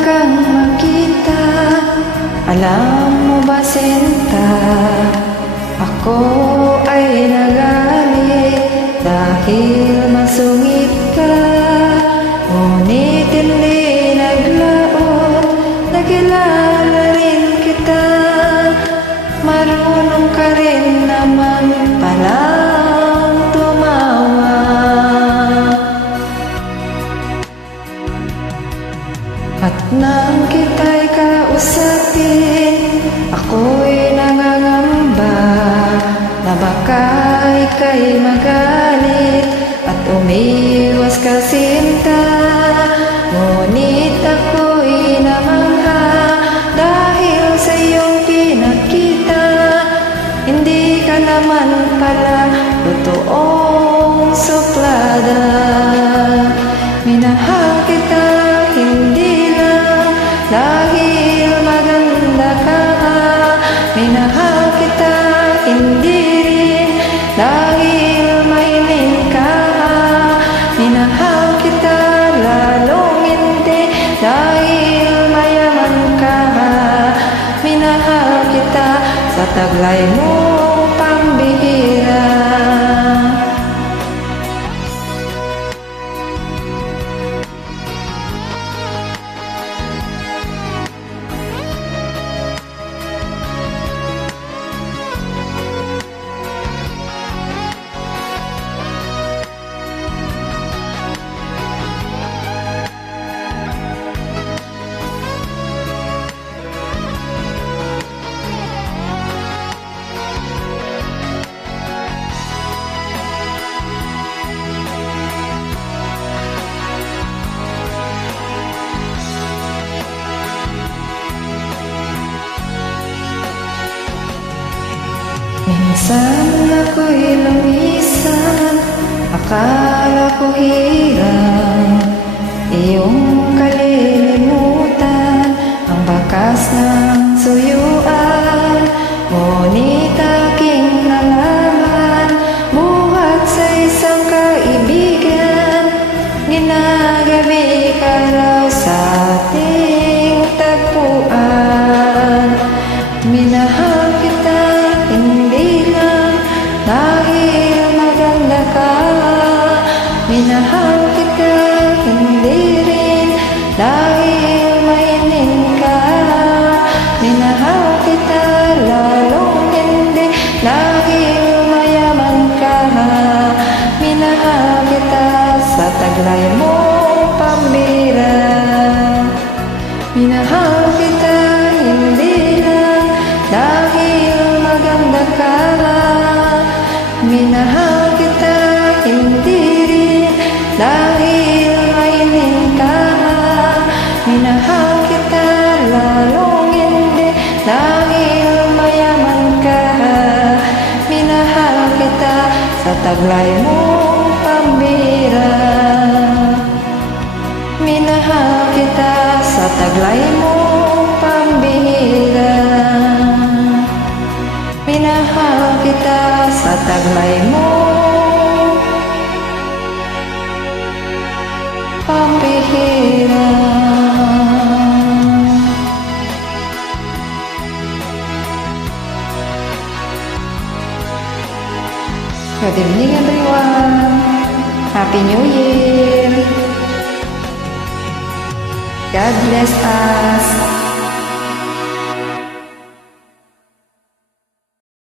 kang makita. Alam mo ba, sinta, ako ay nagalit dahil masungit ka. Ngunit hindi naglaot, nakilala rin kita. Marunong ka rin naman palang tumawa. At nang kita'y kausapin, ako'y nangangamba na baka ika'y magalit at umiwas ka, sinta. Ngunit ako'y namangha dahil sa iyong pinakita. Hindi ka naman pala totoong suplada. Minahal kita hindi lang dahil maganda ka. Minahal kita hindi rin dahil mahiling ka. Minahal kita lalong hindi dahil mayaman ka. Minahal kita sa taglay mong pambihira. Minsan ako'y lumisan, akala ko hirang iyong kalilimutan ang bakas ng suyuan. Ngunit aking nalaman, buhat sa isang kaibigan, ginagabi ka raw sa ating tagpuan. Minahal kita hindi lang dahil maganda ka. Minahal kita hindi rin dahil mahiling ka. Minahal kita lalong hindi dahil mayaman ka. Minahal kita sa taglay mong pambira. Minahal kita hindi lang dahil maganda ka. Minahal kita hindi rin dahil mahiling ka. Minahal kita lalong hindi dahil mayaman ka. Minahal kita sa taglay mong pambira. Minahal kita sa taglay mong pambihira. Minahal kita sa taglay mong pambihira. Good evening, everyone. Happy New Year. God bless us.